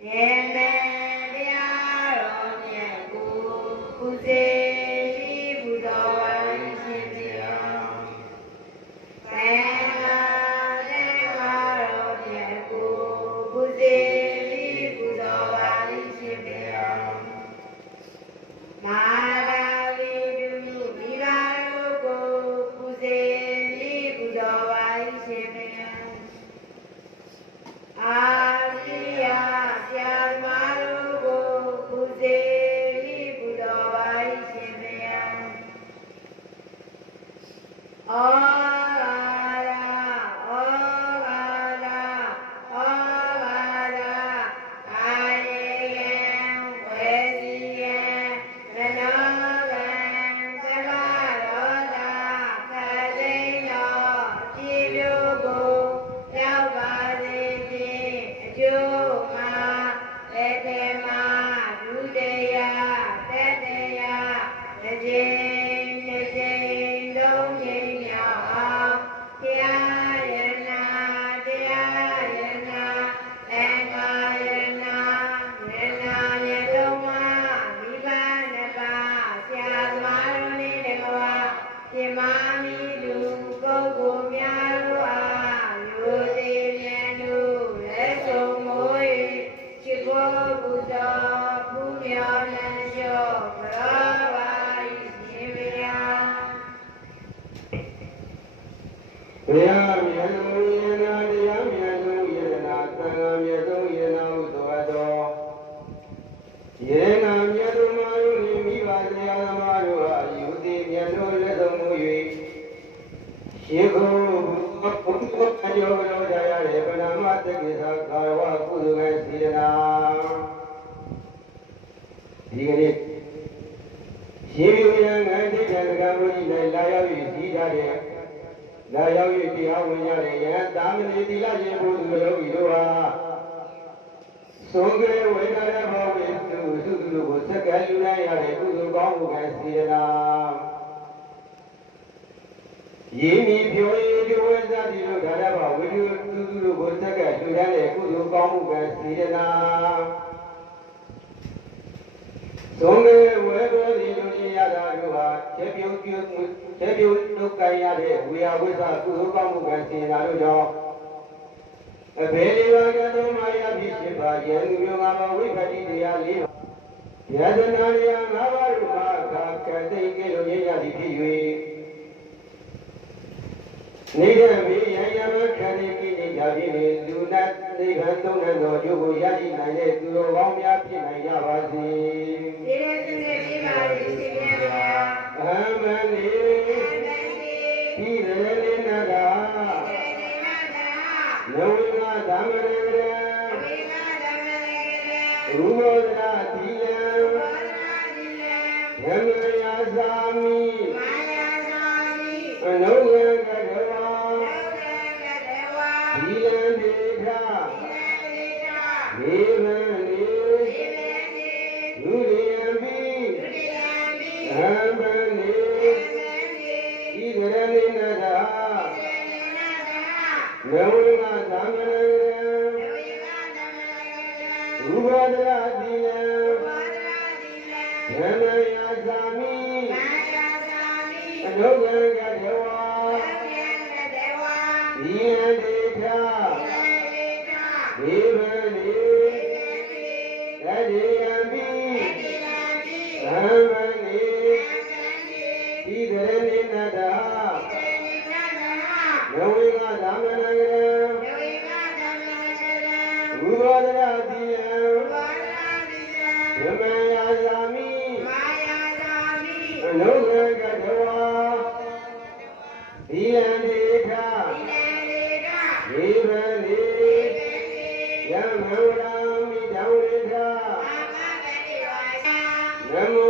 Amen. တော်အဘေဒီဝကတုမာယပိရှိပါယံသူမျိုးမှာဝိပတိတရားလေးပါယတနာရိယငါးပါးရူပကာကတိကိလိုရရသည်ဖြစ်၍နိဒံမေယံယမခန္တိကိနေကြပြီလေလူနတ်နိဗ္ဗာန်သုံးတော်ကျိုးကိုရရှိနိုင်တဲ့သူတော်ကောင်းများဖြစ်နိုင်ကြပါစေ။ဒီလိုသူတွေပြပါလိမ့်ရှင်များဗျာ။အမှန်တည်း No Hello, Ganga Dewa. Amén.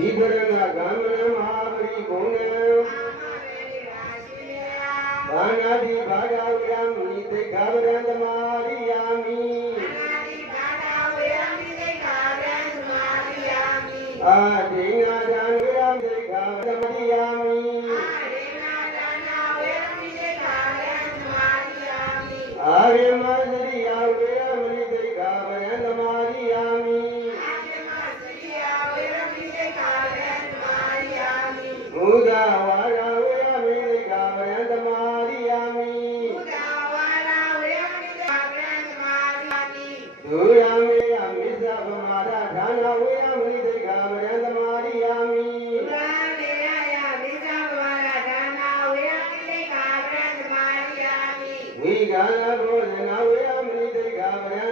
ஈகரன கமனம் ஆவரி கோணம் வானாதி பாகாவிரம் நீத்தை காவரந்தமா गा ना रोज ना वे हमनी दे गा बया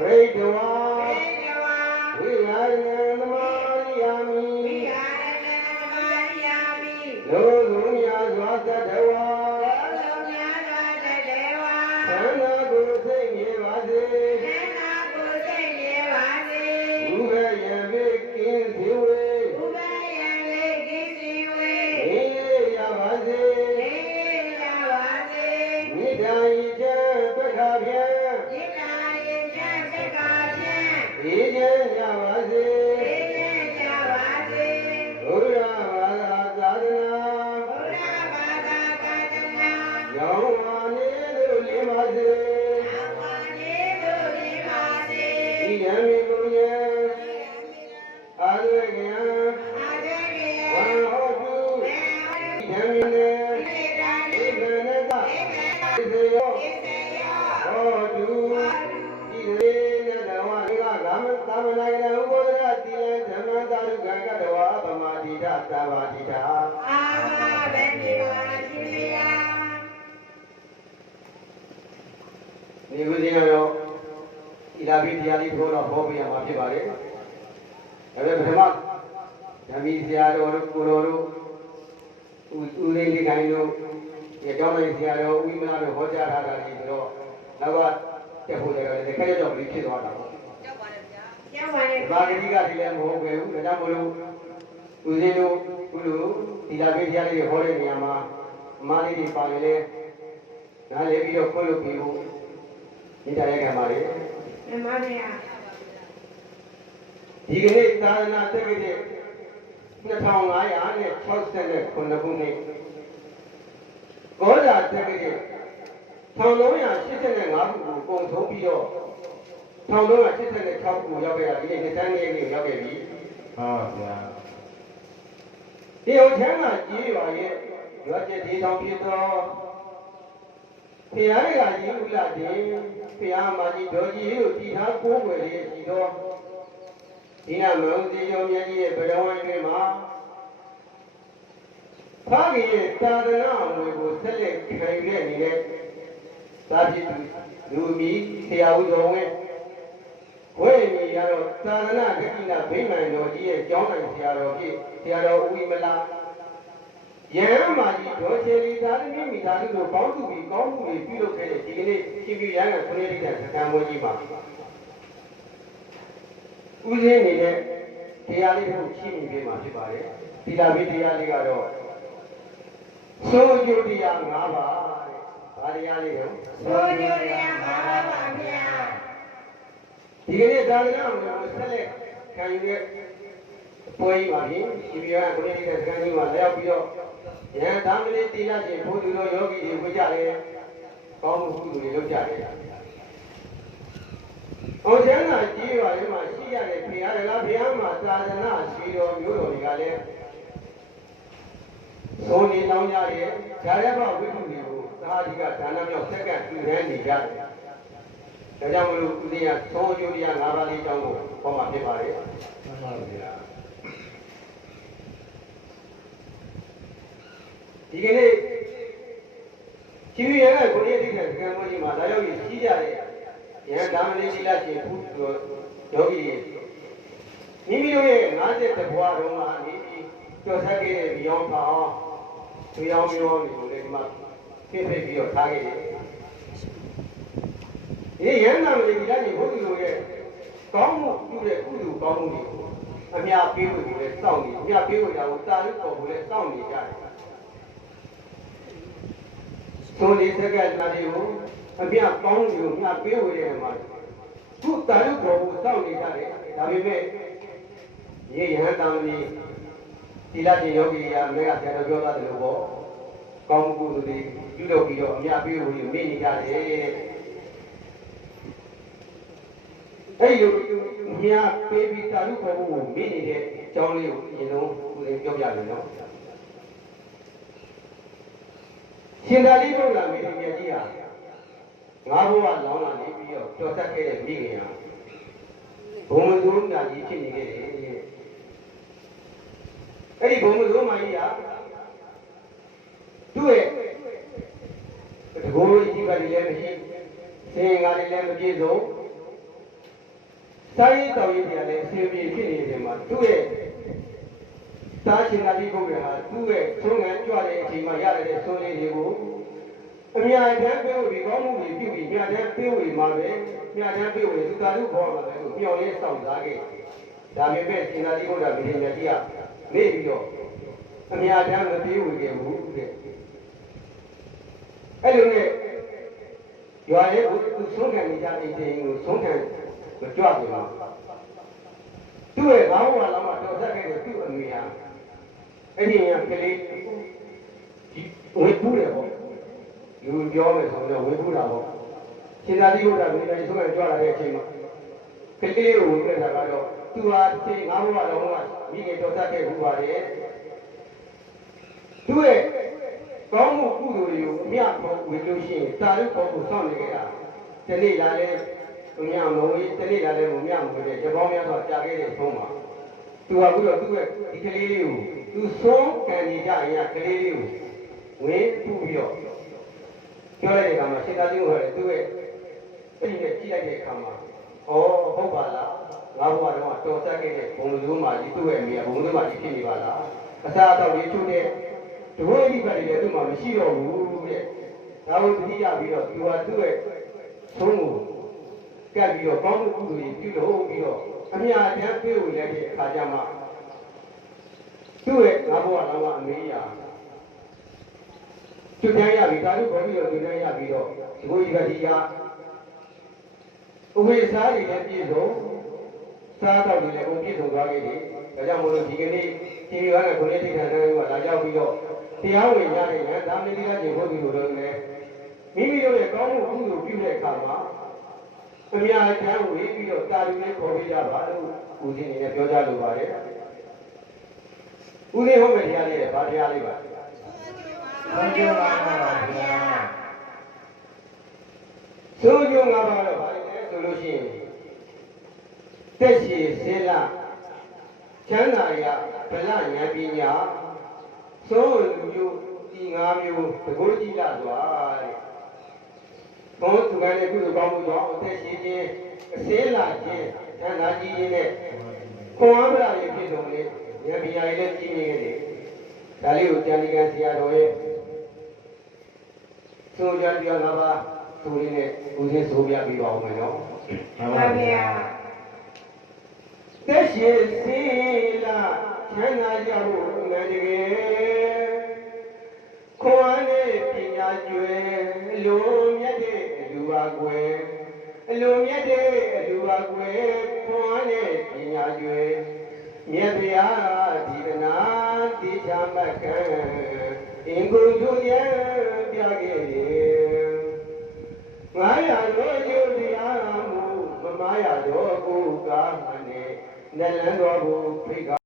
Hey, Dewan. သဗ္ဗတိတာအာမဗေနိဝါတိတိယနေဦးဇင်းရောဣလာဘိတရားလေးဘုရားဟောပြရမှာဖြစ်ပါလေဒါပေမဲ့ပထမဓမ္မီဆရာတော်တို့ကိုတော်တို့ဦးလေးလေးခိုင်တို့ဒီကြောင့်လည်းဆရာတော်ဦးမလာတို့ဟောကြားထားတာဒီတော့နောက်ကတက်ဖို့လည်းလည်းခက်ရတော့ပြီးဖြစ်သွားတာပေါ့ကျောက်ပါလေဗျာကျောက်ပါလေဘာဂတိကဒီလည်းမဟုတ်ပဲဘူးဒါကြောင့်မလို့ ဦးလေးတို့ခုလိုဒီလာကိတရားလေးတွေဟောတဲ့နေရာမှာအမားလေးတွေပါလေလဲနားလဲပြီးတော့ခွင့်လုပ်ပြီးဖို့မိသားရဲ့ကံပါလေအမားတွေကဒီကနေ့သာသနာတက်ခဲ့တဲ့2569ခုနှစ်ကောလာတက်ခဲ့တဲ့1385ခုကိုပုံဆုံးပြီးတော့1386ခုရောက်ခဲ့တာဒီနေ့နှစ်တန်းလေးရောက်ခဲ့ပြီဟုတ်ပါဗျာ ဒီဟိုချမ်းသာကြီးပါရဲ့ရွက်တဲ့ဒေဆောင်ဖြစ်တော်ဖရာကကြီးဥလာတယ်ဖရာမကြီးဒေါ်ကြီးတို့တည်ထားကိုးွယ်လေးရှိတော်ဒီကမုံစီယုံမြတ်ကြီးရဲ့ဗရဝိုင်းတွင်မှာဖခင်ရဲ့တာဒနာအမွေကိုဆက်လက်ခံရနေတဲ့သာဖြစ်သူလူမီဆရာဦးတော်ဝင်း ဝိမီရတော့သာသနာဂတိနာဗိမာန်တော်ကြီးရဲ့ကျောင်းတိုင်ဆရာတော်ဖြစ်ဆရာတော်ဦးဝိမလာယံမာကြီးဒေါ်ချေလီသာသမီမိသားစုတို့ပေါင်းစုပြီးကောင်းမှုတွေပြုလုပ်ခဲ့တဲ့ဒီကနေ့ရှင်ပြရဟန်းခရီးတဲ့စကံပွဲကြီးမှာဦးစင်းနေတဲ့တရားလေးကိုရှင်းပြပေးမှာဖြစ်ပါတယ်ဒီလာပြီးတရားလေးကတော့စိုးကျိုးတရား၅ပါးတဲ့ဘာတရားလေးလဲဆိုကြရမှာပါဗျာ ဒီကနေ့သာသနာ့ကိုဆက်လက်ခံယူတဲ့ပွဲကြီးပါပြင်ဒီပြရကိုလေးတဲ့စကန်ကြီးမှာလက်ရောက်ပြီးတော့ယဟန်သာမဏေတိရရှင်ဘုသူတော်ယောဂီတွေဝကြတယ်ကောင်းမှုကုသိုလ်တွေလုပ်ကြတယ်အောင်ချမ်းသာကြီးပါလေမှာရှိရတဲ့ဘုရားတရားဘုရားမှာသာသနာရှိတော်မျိုးတော်တွေကလည်းသုံးနေလောင်းကြရဲ့ဇာရဘဝိတုတွေကိုသာဓိကဒါနမြောက်ဆက်ကပ်ပြုရန်နေကြတယ် ဒါကြောင့်မလို့ဦးဇင်းကသုံးကျိုးတရား၅ပါးလေးတောင်းကိုဟောမှာဖြစ်ပါတယ်မှန်ပါဗျာဒီကနေ့ရှင်ရရဲ့ကိုရည်တိတဲ့ကံမကြီးမှာလာရောက်ရရှိကြတဲ့ယဟန်ဓမ္မလေးရှိလာရှင်ဘုယောဂီမိမိတို့ရဲ့50ဘဝတုန်းကနေပြီးကြော်ဆက်ခဲ့တဲ့မြောင်းပါအောင်သူရောင်းမျိုးတွေကိုလည်းဒီမှာပြည့်ပြည့်ပြီးတော့ထားခဲ့တယ် ဒီယဟန်ဓမ္မလေးရှိလာရှင်ဘုရားရဲ့ကောင်းမှုပြုတဲ့ကုသိုလ်ကောင်းမှုတွေကိုအများပေးဖို့လည်းစောင့်နေအများပေးဖို့တာကိုတာလို့ပေါ်ဖို့လည်းစောင့်နေကြတယ်ဆိုဒီစက္ကန့်နာဒီကိုအပြကောင်းကိုငါပေးဝေတဲ့မှာခုတာရုပ်ပေါ်ကိုစောင့်နေကြတယ်ဒါပေမဲ့ရေယဟန်တန်ကြီးဒီလာချင်းယောဂီရမေကဆရာတော်ပြောတာတယ်လို့ပေါ့ကောင်းမှုကုသိုလ်တွေပြုလုပ်ပြီးတော့အများပေးဝေမိနေကြတယ် အဲ့ဒီလိုမြာပေးပြီးတာရုပ်ပေါ်ကိုမိနေတဲ့အကြောင်းလေးကိုအရင်ဆုံးဦးလေးပြောပြမယ်နော်ရှင်သာလေးဘုရားမေတ္တာကြီးဟာငါဘုရားလောင်းလာနေပြီးတော့ကြော်ဆက်ခဲ့တဲ့မိခင်ဟာဘုံမစိုးမြတ်ကြီးဖြစ်နေခဲ့တယ်တဲ့အဲ့ဒီဘုံမစိုးမကြီးဟာသူ့ရဲ့တကိုယ်ကြီးပါလည်းမရှိစင်ငါလည်းမပြည့်စုံ စာရေးတော်ရေးပြန်လည်းအစီအပြေဖြစ်နေတယ်မှာသူ့ရဲ့သာရှင်သာလေးဘုရားဟာသူ့ရဲ့သုံးငံကြွတဲ့အချိန်မှာရတဲ့ဆုံးလေးတွေကိုအမြဲတမ်းပြောပြီးကောင်းမှုတွေပြုပြီးမြတ်တမ်းပြောဝေမှာပဲမြတ်တမ်းပြောဝေသူသာလူဘောမှာပဲမျော်လင်းဆောင်စားခဲ့ဒါပေမဲ့ရှင်သာလေးဘုရားဗိဓိမြတ်ကြီးကနေပြီးတော့အမြဲတမ်းမပြောဝေခဲ့ဘူးတဲ့အဲ့လိုနဲ့ရွာရဲ့သူဆုံးခံနေကြတဲ့အချိန်ကိုဆုံးခံ မကြွဘူးလားသူ့ရဲ့ဘာဝလာမှတော်ဆက်ခဲ့တဲ့သူ့အမေဟာအဲ့ဒီရကလေးဝေပူးတယ်ပေါ့လူပြောမယ်ဆိုတော့ဝေပူးတာပေါ့ရှင်သာတိဘုရားမိတိုင်းဆုံးခံကြွလာတဲ့အချိန်မှာကလေးကိုဝင်ခဲ့တာကတော့သူဟာဒီငါးဘဝလုံးကမိခင်တော်ဆက်ခဲ့ဘူးပါတယ်သူ့ရဲ့ကောင်းမှုကုသိုလ်တွေကိုအမြတ်ပေါ်ဝင်လို့ရှိရင်တာရုပ်ပေါ်ကိုစောင့်နေကြတာဒီနေ့လာလဲ သူများမဝေးဒီနေ့လာလဲမမြတ်မဝေးတဲ့ဇဘောင်းများစွာကြာခဲ့တဲ့ဖုံးမှာသူကပြီးတော့သူ့ရဲ့ဒီကလေးလေးကိုသူဆုံးကန်နေကြရင်ကလေးလေးကိုဝင်းပူပြီးတော့ပြောလိုက်တဲ့အခါမှာစေတသိက်ဟောတယ်သူ့ရဲ့အဲ့ဒီနဲ့ကြည့်လိုက်တဲ့အခါမှာဩဟုတ်ပါလားငါဘဝတော့တော်ဆက်ခဲ့တဲ့ဘုံလူမာကြီးသူ့ရဲ့အမေကဘုံလူမာကြီးဖြစ်နေပါလားအစားအသောက်လေးချုပ်တဲ့တဝိဓိပတ်တွေလည်းသူ့မှာမရှိတော့ဘူးတဲ့ဒါကိုသတိရပြီးတော့သူကသူ့ရဲ့ဆုံးကို ကပ်ပြီးတော့ကောင်းမှုကုသိုလ်တွေပြုလုပ်ပြီးတော့အမြတ်တမ်းပြေဝေလိုက်တဲ့အခါကျမှသူ့ရဲ့ငါဘဝလောကအမေရာကျွတ်တန်းရပြီဒါတို့ပေါ်ပြီးတော့ကျွတ်တန်းရပြီးတော့ဒီဘုရားကြီးကဥမေစားတွေလည်းပြည့်စုံစားတော့တွေလည်းဘုံပြည့်စုံသွားခဲ့တယ်ဒါကြောင့်မလို့ဒီကနေ့ဒီလိုကခုနှစ်ထိပ်ထန်တဲ့ကလာရောက်ပြီးတော့တရားဝင်ရတဲ့ရသာမဏေတိကကျေဖို့ဒီလိုတော့လည်းမိမိတို့ရဲ့ကောင်းမှုကုသိုလ်ပြုတဲ့အခါမှာ အများချမ်းဝေးပြီးတော့တာလူလေးခေါ်ပြကြပါလို့ဦးဇင်းနေနဲ့ပြောကြလိုပါတယ်ဦးဇင်းဟောမယ့်တရားလေးကဘာတရားလေးပါဆိုကြပါပါဗျာဆိုကြငါပါတော့ဘာလဲဆိုလို့ရှိရင်တက်ရှိစေလာချမ်းသာရဗလဉာဏ်ပညာသုံးလူမျိုးဒီငါးမျိုးသကိုးကြည့်လာသွားတဲ့ ဘုန်းသူကလည်းကုသိုလ်ကောင်းမှုကြောင့်အသက်ရှင်ခြင်းအစင်းလာခြင်းဌာနကြီးခြင်းနဲ့ခွန်အားပရာရဲ့ဖြစ်ဆုံးလေးဉာဏ်ပညာရေးလည်းကြီးနေခဲ့တယ်ဒါလေးကိုကျန်ဒီကံဆရာတော်ရဲ့သုံးကြပြငါးပါးသူလေးနဲ့ဦးစင်းဆိုပြပြီးပါဦးမယ်နော်မှန်ပါဗျာသက်ရှင်စေလာချမ်းသာကြဖို့အမှန်တကယ်ခွန်အားနဲ့ပညာကျွယ်အလိုမြတ်တဲ့ အလူပါကွယ်အလိုမြတ်တဲ့အလူပါကွယ်ခွန်အားနဲ့ပညာကျွယ်မြတ်ဗျာဒီကနာတိချမကံအင်္ဂုညုရပြခဲ့တယ်ငါရလို့ကျိုးတရားမှုမမရတော့ကိုကာမနဲ့နလန်တော်ကိုဖိတ်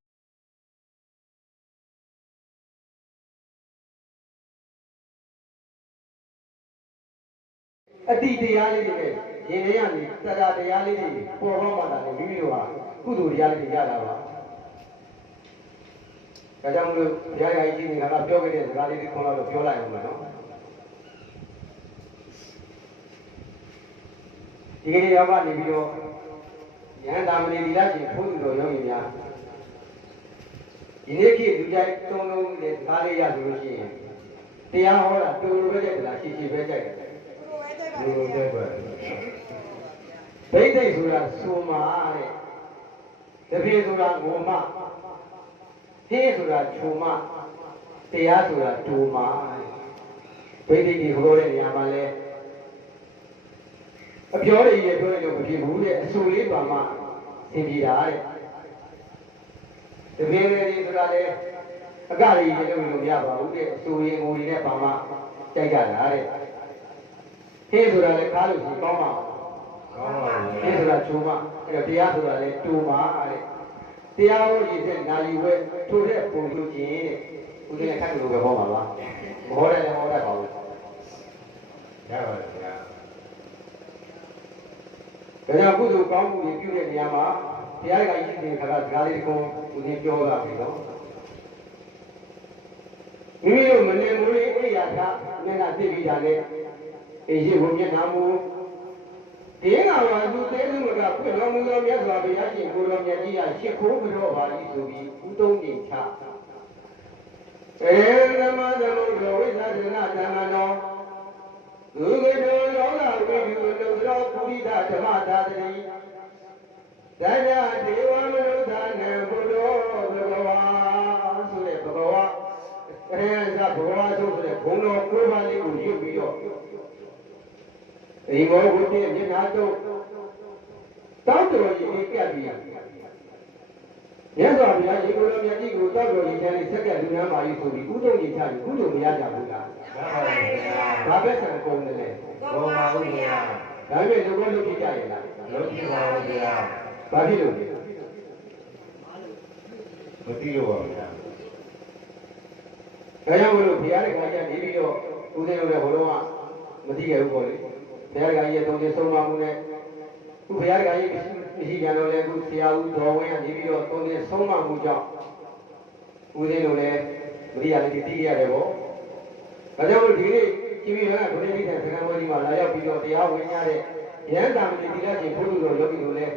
အတိတရားလေးတွေနဲ့ရင်ထဲကနေတရားတရားလေးတွေပေါ်ပေါက်လာတယ်မိမိတို့ဟာကုသိုလ်တရားလေးတွေရတာပါဒါကြောင့်မလို့ဘုရားရာကြီးကြီးကပြောခဲ့တဲ့စကားလေးတွေခေါင်းတော့ပြောလိုက်အောင်ပါနော်ဒီကနေ့ရောက်ကနေပြီးတော့ယန္တာမဏိဒီလာရှင်ဘုသူတော်ယောဂီများဒီနေ့ခေတ်လူကြိုက်သုံးလုံးတဲ့စကားလေးရဆိုလို့ရှိရင်တရားဟောတာတူတူပဲတဲ့လားရှိရှိပဲကြိုက်တယ် လူတဲ့ကွယ်ဘိသိက်ဆိုတာဆိုမာတဲ့တပည့်ဆိုတာငိုမဟင်းဆိုတာခြုံမတရားဆိုတာဒူမဘိသိက်ဒီဟောတဲ့နေရာမှာလဲအပြောရည်ရပြောရလို့မဖြစ်ဘူးတဲ့အဆူလေးပါမှသင်ပြတာတဲ့တပည့်လေးဆိုတာလဲအကလေးရေလို့လို့မရပါဘူးတဲ့အဆူရင်ငိုရင်နဲ့ပါမှကြိုက်ကြတာတဲ့ ဟင်းဆိုတာလဲကားလို့ရှိကောင်းပါအောင်ကောင်းပါဒီဘူးဆိုတာချိုးမအဲ့တော့တရားဆိုတာလေတူပါတဲ့တရားဟောရည်တဲ့နာယီဝဲထိုတဲ့ပုံလို့ချင်းတဲ့ဦးဇင်းကခတ်လို့ပဲဟောပါလားမဟောတယ်လည်းဟောတတ်ပါဘူးရပါတယ်ဗျာဒါကြောင့်ကုသိုလ်ကောင်းမှုတွေပြုတဲ့နေရာမှာတရားကကြီးတဲ့ခါကစကားလေးကိုဦးဇင်းပြောတာပြီနော်မိမိတို့မနေမလို့အိယာသာမျက်နှာသိပြီးတာနဲ့ အေရှိဘုံမျက်နှာမူဒီငါဝါသူသေးသူမကဖွင့်တော်မူသောမြတ်စွာဘုရားရှင်ကိုယ်တော်မြတ်ကြီးဟာရှ िख ိုးကြောပါလိဆိုပြီးဥတုံးနေချအေဓမ္မသမုဒ္ဒောဝိသဒနာဓမ္မနောသူကတော်လောကဝိဓုလုသောပုရိသဓမ္မသာတိဒါကြဒေဝမနုဿာနံဘုရောဘဂဝါဆိုတဲ့ဘဂဝါအဲဒါဘဂဝါဆိုတဲ့ဘုံတော်ကိုယ်ပါလေးကိုရွတ်ပြီးတော့ ဒီမောဘုရားမျက်နှာတော့တောက်တော်ကြီးကပ်ပြီးမြတ်စွာဘုရားရေကိုယ်တော်မြတ်ကြီးကိုတောက်တော်ကြီးချမ်းလေးဆက်ကလူနမ်းပါကြီးဆိုပြီးဥဒုံကြီးချပြီးကုသိုလ်မရကြဘူးလားရပါတယ်ဗျာဘာပဲဆံကုန်တယ်လေကောင်းပါဘူးဗျာဒါပေမဲ့လူကိုလုပ်ဖြစ်ကြရဲ့လားလုံးပြပါဦးဗျာဘာဖြစ်လို့လဲမသိလို့ပါဗျာဒါကြောင့်မလို့ဘုရားရဲ့ခါကျနေပြီးတော့ဦးဇင်းတို့လည်းဘုလုံးကမသိခဲ့ဘူးပေါ့လေ ဘုရားရဲ့ခါကြီးရဲ့သုံးခြင်းဆုံးမမှုနဲ့ခုဘုရားရဲ့ခါကြီးမရှိကြတော့လေခုဆရာဦးတော်ဝင်းကနေပြီးတော့သုံးခြင်းဆုံးမမှုကြောင့်ဦးဇင်းတို့လည်းမသိရလည်းသိခဲ့ရတယ်ပေါ့ဒါကြောင့်မလို့ဒီနေ့ကြည့်ပြီးတော့ဘုရားကြီးတဲ့သံဃာတော်ကြီးမှာလာရောက်ပြီးတော့တရားဝင်ရတဲ့ရဟန်းတာမတိတိလရှင်ဘုလူတော်ယောဂီတို့လည်း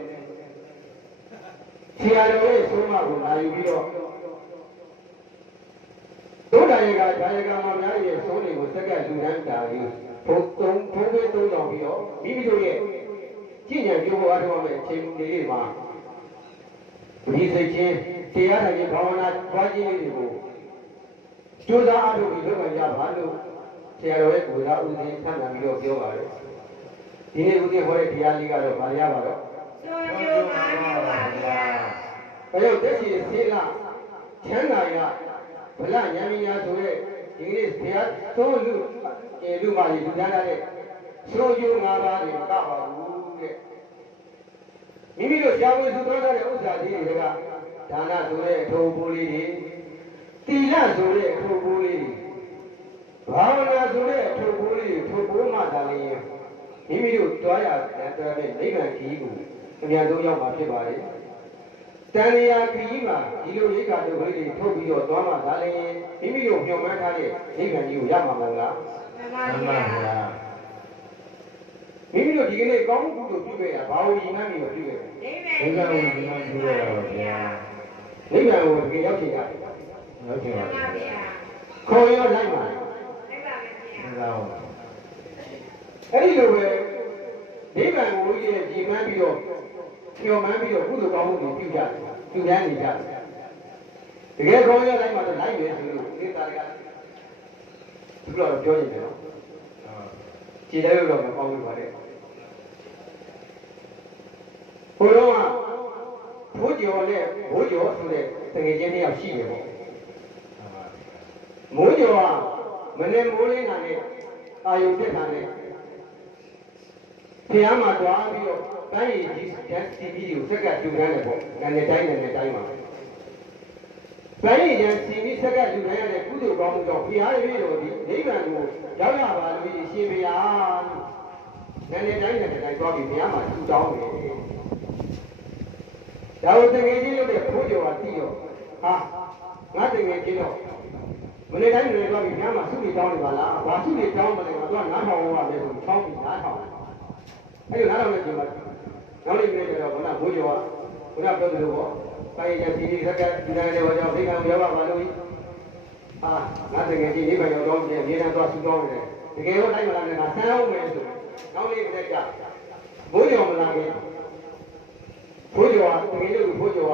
ဆရာတော်ရဲ့ဆုံးမကိုလာယူပြီးတော့ဒုဒ္ဒယေကဒါယေကမှာများရဲ့ဆုံးတွေကိုစက္ကန့်လူတန်းတာယူ ဘုံသုံးဘုံတွေသုံးတော်ပြီးတော့မိမိတို့ရဲ့ကြည်ဉာဏ်ပြုဖို့အားထုတ်ရမယ့်အချိန်လေးတွေမှာဒီစိတ်ချင်းတရားထိုင်ခြင်းဘာဝနာပွားခြင်းလေးတွေကိုကြိုးစားအားထုတ်ပြီးလုပ်ကြပါလို့ဆရာတော်ရဲ့ကိုယ်စားဦးစီးထပ်မံပြီးတော့ပြောပါတယ်ဒီနေ့ဦးစီးဟောတဲ့တရားလေးကတော့ဗာရပါတော့ကျွန်းကျွန်းပါပါဗျာဒါကြောင့်တက်ရှိစေလာချမ်းသာရဗလဉာဏ်ပညာဆိုတဲ့ဒီကနေ့ဘုရားသုံးလူ အဲလူမကြီးလူသားတဲ့ဆိုကျိုး၅ပါးတွေကပါဘူးတဲ့မိမိတို့ရှားဝေစုတော်တဲ့ဥစ္စာကြီးတွေကဒါနဆိုတဲ့အထုပ်ပိုးလေးတွေတိလဆိုတဲ့အထုပ်ပိုးလေးတွေဘာဝနာဆိုတဲ့အထုပ်ပိုးလေးတွေထုပ်ပိုးမှသာလျှင်မိမိတို့တွားရတဲ့အတွက်နိဗ္ဗာန်ကြီးကိုအများဆုံးရောက်မှာဖြစ်ပါလေတန်ရာခရီးမှာဒီလိုရိတ်ကာတို့ကလေးတွေထုတ်ပြီးတော့သွားမှဒါလည်းမိမိတို့ညှော်မှန်းထားတဲ့ရိတ်ခံကြီးကိုရမှာမဟုတ်လား မှန်ပါမှန်ဗျာပါဗျာမိမိတို့ဒီကနေ့ကောင်းမှုကုသိုလ်ပြုခဲ့တာဘာလို့ညီမမျိုးပြုခဲ့လဲဒိဗ္ဗံဘုရားဝင်ဒီမှာပြုရတော့ဗျာနိဗ္ဗာန်ကိုတကယ်ရောက်ချင်တာဟုတ်ကဲ့မှပါန်ပါဗျာဗျာခေါ်ရောလိုက်ပါဒိဗ္ဗံဗျာဘုရားဝင်အဲ့ဒီလိုပဲနိဗ္ဗာန်ကိုကြီးရဲ့ကြည်မှန်းပြီးတော့ညှော်မှန်းပြီးတော့ကုသိုလ်ကောင်းမှုတွေပြုကြတယ်ပြုရနေကြတယ်တကယ်ခေါ်ရောလိုက်မှတော့လိုက်မယ်ဆိုလို့ဒီသားက သူတို့တော့ပြောနေတယ်နော်ကြည်တယ်လို့တော့မကောင်းဘူးပါတဲ့ဘုရားကဘိုးကျော်နဲ့ဘိုးကျော်ဆိုတဲ့တကယ်ချင်းတယောက်ရှိတယ်ပေါ့မိုးကျော်ကမနေ့မိုးလင်းတာနဲ့အာယုပြက်တာနဲ့ဖျားမှာတွားပြီးတော့တိုင်းရည်ကြီးဓာတ်စီပြီးကိုစက်ကတူတန်းတယ်ပေါ့ငါနဲ့တိုင်းနဲ့တိုင်းမှာတိုင်းရည်ကြီးစီပြီးစက်ကတူတန်းရတဲ့ကုသိုလ်ကောင်းမှုတော့ဖျားရည်တော်ဒီ နိဗ္ဗာန်ကိုရောက်ရပါလို့ဒီရှင်ဘုရားငါနဲ့တိုင်းနဲ့တိုင်းတွားပြီးဖျားမှာထူတောင်းတယ်ဒါကိုတကယ်ကြီးလို့တဲ့ဖိုးကျော်ကသိရောဟာငါတကယ်ကြီးတော့မနေ့တိုင်းနေတော့ဒီညမှာစုပြီးတောင်းနေပါလား။ဘာစုပြီးတောင်းမလဲ။တော့နားထောင်ရမယ်ဆိုချောင်းပြီးနားထောင်။အဲဒီနားထောင်နေကြမှာနောက်လေးပြည့်တော့ဘုရားဘိုးကျော်ကဘုရားပြောတယ်လို့ပေါ့။တိုင်းရစီဒီစက်ကဒီတိုင်းလေးတော့သိကံပြောပါပါလို့။ အာငါတကယ်ကြီးနေပါရောတော့ပြန်နေတော့သွားစုတောင်းနေတယ်။တကယ်တော့တိုင်းမလာနဲ့ငါဆန်းအောင်မယ်ဆိုနောက်လေးပြည့်ကြ။ဘိုးကျော်မလာခင်ဘိုးကျော်ကတကယ်လို့ဘိုးကျော်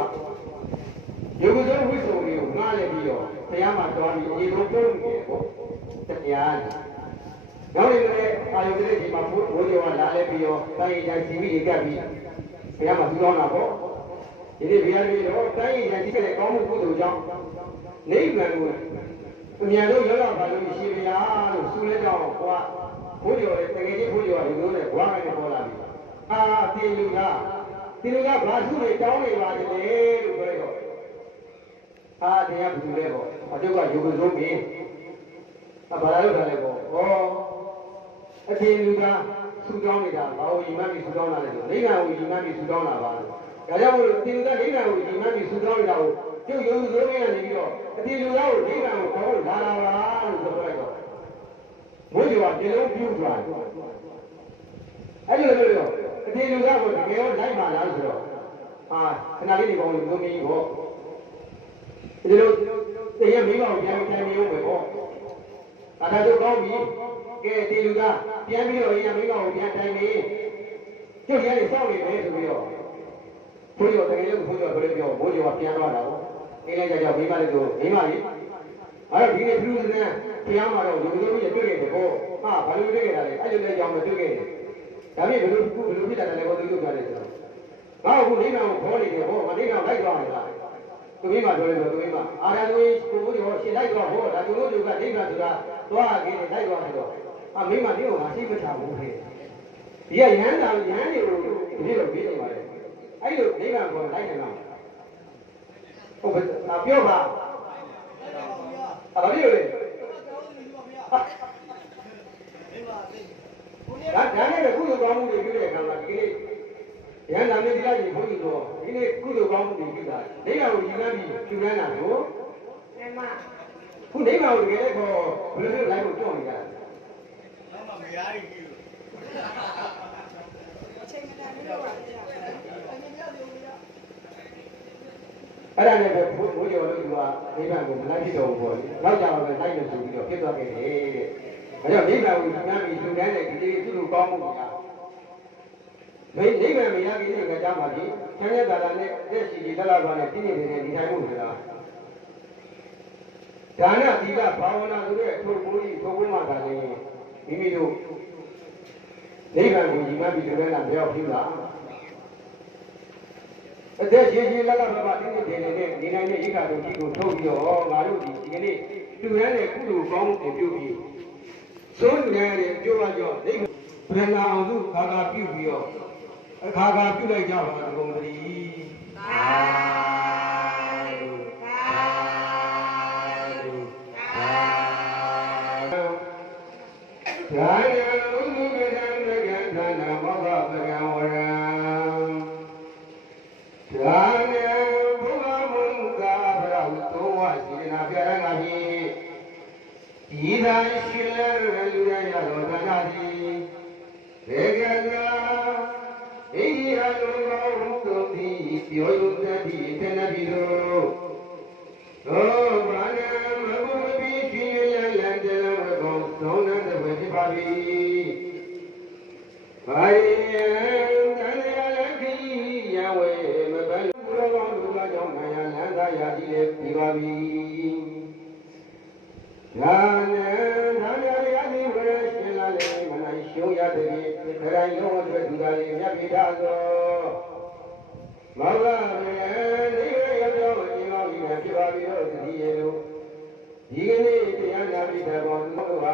ကယုတ်ဆုံးဝိစုံလေးကိုငှားလိုက်ပြီးတော့တရားမှာတော်ပြီးအေလုံးပြုံးနေတယ်ပေါ့တရားနောက်နေလည်းအာယုကလေးဒီမှာဘိုးဘိုးကျော်ကလာလဲပြီးတော့တိုင်းရင်တိုင်းစီမိတွေကပ်ပြီးဘုရားမှာသူတော်လာပေါ့ဒီနေ့ဘုရားကြီးတော့တိုင်းရင်တိုင်းစီတဲ့ကောင်းမှုကုသိုလ်ကြောင့်နိဗ္ဗာန်ကို အမြန်ဆုံးရောက်လာပါလို့ရှိဘုရားလို့ဆုလဲတော့ဟောဘိုးကျော်ရဲ့တကယ်ကြီးဘိုးကျော်ကဒီလိုနဲ့ဘွားကနေပေါ်လာပြီအာတေလူကတေလူကဘာဆုတွေတောင်းနေပါကြလေလို့ပြောလိုက်တော့အာတရားဘူးလဲပေါ့အတုကယုံဆုံးပြီအဘာလို့ဒါလဲပေါ့ဩအတေလူကဆူတောင်းနေတာဘာလို့ညီမကြီးဆူတောင်းလာလဲဆိုနိဗ္ဗာန်ကိုညီမကြီးဆူတောင်းလာပါလို့ဒါကြောင့်မို့လို့အတေလူကနိဗ္ဗာန်ကိုညီမကြီးဆူတောင်းနေတာကို ကျုပ်ယုံဆုံးနေရနေပြီးတော့အတေလူကကိုနိဗ္ဗာန်ကိုခေါ်လာလာပါလို့ပြောလိုက်တော့ဘုရားကဒီလိုပြုသွားတယ်အဲ့ဒီလိုလို့အတေလူကကိုတကယ်တော့လိုက်ပါလားဆိုတော့အာခဏလေးနေပေါင်းလို့သမီးပေါ့ဒီလိုတရားမိဘကိုပြန်ပြန်မျိုးပဲပေါ့။ဒါတော့ကောင်းပြီ။ကဲဒီလူကပြန်ပြီးတော့တရားမိဘကိုပြန်တိုင်နေ။ကျုပ်ရတယ်စောင့်နေတယ်ဆိုပြီးတော့ဘုရားတကယ်လို့ဘုရားဘယ်လိုပြောဘုရားကပြန်သွားတာပေါ့။ နေလိုက်ကြကြမိဘလေးတို့မိဘကြီး။အဲ့တော့ဒီနေ့ပြုစတဲ့တရားမှာတော့လူတို့ကြီးတွေ့ခဲ့တယ်ပေါ့။ဟာဘာလို့တွေ့ခဲ့တာလဲ။အဲ့လိုလဲကြောင်မတွေ့ခဲ့တယ်။ဒါပေမဲ့ဘယ်လိုဘယ်လိုဖြစ်တာလဲကိုသူတို့ပြောတယ်ဆိုတော့ငါ့အခုနေနာကိုခေါ်နေတယ်ပေါ့။မနေနာလိုက်သွားနေတာ။သူမိမပြောလို့သူမိမအာရလူကိုကိုရောရှင်းလိုက်တော့ဟောဒါသူတို့တွေကဒိဋ္ဌာဆိုတာသွားခဲ့တယ်လိုက်သွားတယ်တော့အမိမဒီကိုငါသိမချဘူးခေဒီကရဟန်းတာရဟန်းတွေကိုဒီလိုပြေးနေပါလေအဲ့လိုဒိဋ္ဌာကိုလိုက်နေတော့ ဟုတ်ပါလားပြောပါအဲ့ဒါပြောလေဒါဒါနဲ့ကုသိုလ်ကောင်းမှုတွေပြုတဲ့အခါမှာဒီကနေ့ရဟန်းတာနဲ့ဒီလိုက်ရင်ဘုန်းကြီးတို့ဒီနေ့ကုသိုလ်ကောင်းမှုတွေပြုတာဒိဋ္ဌာကိုယူရမ်းပြီးပြုရမ်းတာကိုမှန်ပါခုနိဗ္ဗာန်ကိုတကယ်လည်းခေါ်ဘယ်လိုလုပ်လိုက်ဖို့ကြောက်နေကြလဲ အဲ့ဒါနဲ့ပဲဘိုးဘိုးကျော်တို့ကနိဗ္ဗာန်ကိုမလိုက်ဖြစ်တော့ဘူးပေါ့လေ။နောက်ကြတော့ပဲလိုက်လို့ဆိုပြီးတော့ဖြစ်သွားခဲ့တယ်တဲ့။ဒါကြောင့်နိဗ္ဗာန်ကိုယူရမ်းပြီးယူရမ်းတဲ့ဒီလေးသူ့လိုကောင်းမှုများမင်းနိဗ္ဗာန်မရခင်ကကြားမှာဒီဆန်းရတာနဲ့တက်ရှိကြီးတက်လာပါနဲ့ပြည့်နေတယ်ဒီတိုင်းမှုတွေလားဒါနသီလဘာဝနာဆိုတဲ့ထိုကိုကြီးထိုကိုမှသာလေမိမိတို့နိဗ္ဗာန်ကိုယူမှပြီးဆိုတဲ့ကမရောက်ဘူးလား အသက်ရှင်ရှင်လက်လက်ပါပါတင်းတင်းနေနေနေနိုင်တဲ့ဣခါတို့ကြီးကိုထုတ်ပြီးတော့ငါတို့ဒီဒီကနေ့တူရတဲ့ကုသိုလ်ကောင်းမှုတွေပြုပြီးစိုးနေတဲ့ကြိုးပါကြောနိဗ္ဗာန်ဗရဏအောင်သူခါခါပြုပြီးတော့အခါခါပြုလိုက်ကြပါတော့ကုန်သတည်းသာ ဤသာရှိလဲလူရရတော်သာနာတိဘေကနာဣတိအလုံးကောင်းသောတိပြောယုတတိတနတိတို့သောဘာနမဘုပိရှိရလန်တလဝကောသောနတဝေဖြစ်ပါ၏ဘာယံတန်ရလခိယဝေမဘလူရောကောင်းလူလာကြောင့်မယလန်သာယာတိလေပြပါ၏ညာနေသာယာရယတိဝရရှင်လာလေမနိုင်ရှုံးရတဲ့ခရိုင်ရောအတွက်သူသာလေးမြတ်ပိထားသောမောဂမေနေရရောဒီမောကြီးနဲ့ပြပါပြီးတော့သတိရလို့ဒီကနေ့တရားနာပိထားတော်သူတို့ဟာ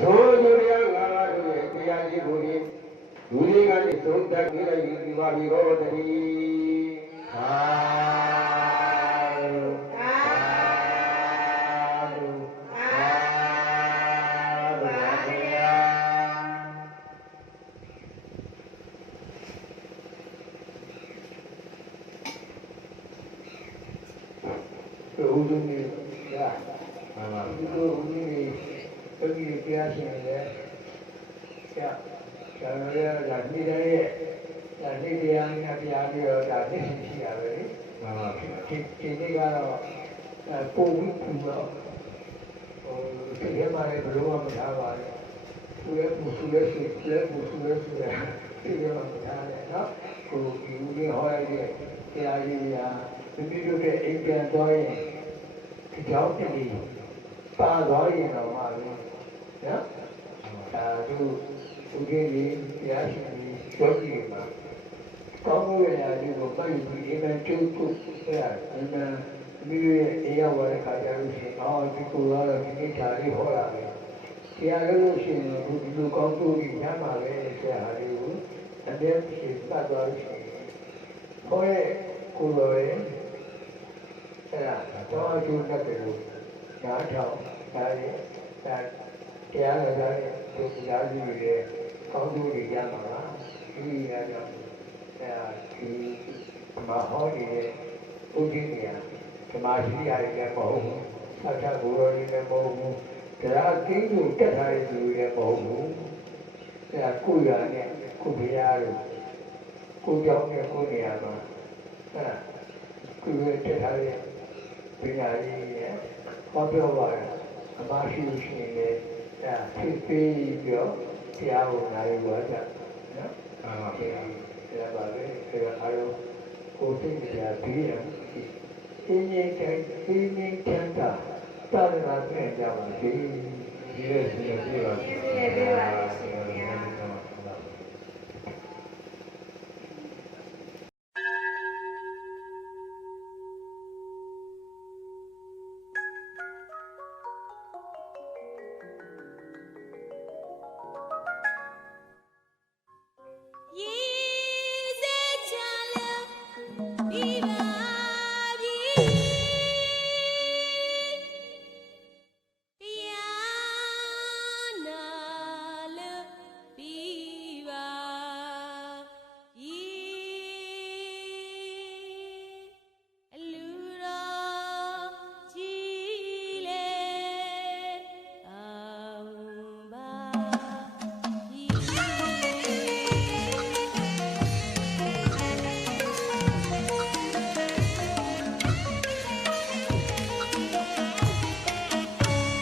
သို့သူရငါးပါးတို့ရဲ့တရားကြီးကိုဒီလူတွေကနေသုံးသပ်ကြည့်လိုက်ပြီးပါပြီးတော့တည်းသာ သာ ဓု သာပါဗျာ သူ ဦးသူနေရမှန်ပါသူဦးနေဘယ်ကြီးပြားရှင်လဲဆရာဆရာလည်းဒါမိတဲ့ရဲ့ဒါနေတရားနဲ့တရားပြီးတော့ဒါသိရှိရပဲလေမှန်ပါဗျာဒီဒီနေ့ကတော့အဲပုံပြီးပူတော့ဟိုဒီထဲမှာလည်းဘယ်လိုမှမထားပါနဲ့သူလည်းပူသူလည်းရှိလည်းပူသူလည်းရှိတယ်ဒီထဲမှာမထားနဲ့နော်ကိုဒီဦးလေးဟောရတဲ့တရားကြီးရာဒီလိုတဲ့အိမ်ပြန်တော့ရင် ဒီကြောင့်တည်းပါသွားရင်တော့မှာပဲနော်အဲသူဦးကြီးလေးတရားရှင်ကြီးပြောကြည့်မှာကောင်းမှုရာကြီးကိုပိုက်ပြီးအမှန်ကျုပ်ကျုပ်ဆရာအမှန်မိရဲ့အရာဝရခါကြလို့ရှိရင်အော်ဒီကိုကတော့ဒီနေ့ဓာလေးဟောတာပဲဆရာလို့ရှိရင်ဒီလိုကောင်းမှုကြီးညမှာပဲဆရာလေးကိုအပြည့်ရှိပတ်သွားလို့ရှိရင်ဟောရဲ့ကိုယ်တော်ရဲ့ အဲ့ဒါတော့အကျိုးနဲ့တယ်လို့ညားထောင်ဒါရဲ့ဒါတရားတော်ရဲ့ဒီတရားကြီးတွေကောင်းမှုတွေရမှာပါဒီရတော့အဲဒီမဟောနေတဲ့ဥဒိနေယဓမ္မရှိရတဲ့လည်းမဟုတ်ဘူး။သာသဘူရောကြီးလည်းမဟုတ်ဘူး။တရားကင်းကိုတက်ထားတဲ့သူတွေလည်းမဟုတ်ဘူး။အဲကိုရနဲ့ကိုဘုရားတို့ကိုကြောင့်နဲ့ကိုနေရာမှာအဲကိုရတက်ထားတဲ့ ပညာကြီးရဲ့ဟောပြောပါရအမရှိရှိနေတယ်အဲဖြစ်ပြီးပြီးတော့တရားကိုနားရပါကြနော်မှန်ပါဒီဗျာရပါလေအဲအားလုံးကိုသိကြပြီးရအင်းကြီးကင်းင်းင်းချမ်းသာတာနာနဲ့ကြပါစေဒီလိုစီစဉ်ပြပါဒီလိုပြပါလိမ့်ရှင်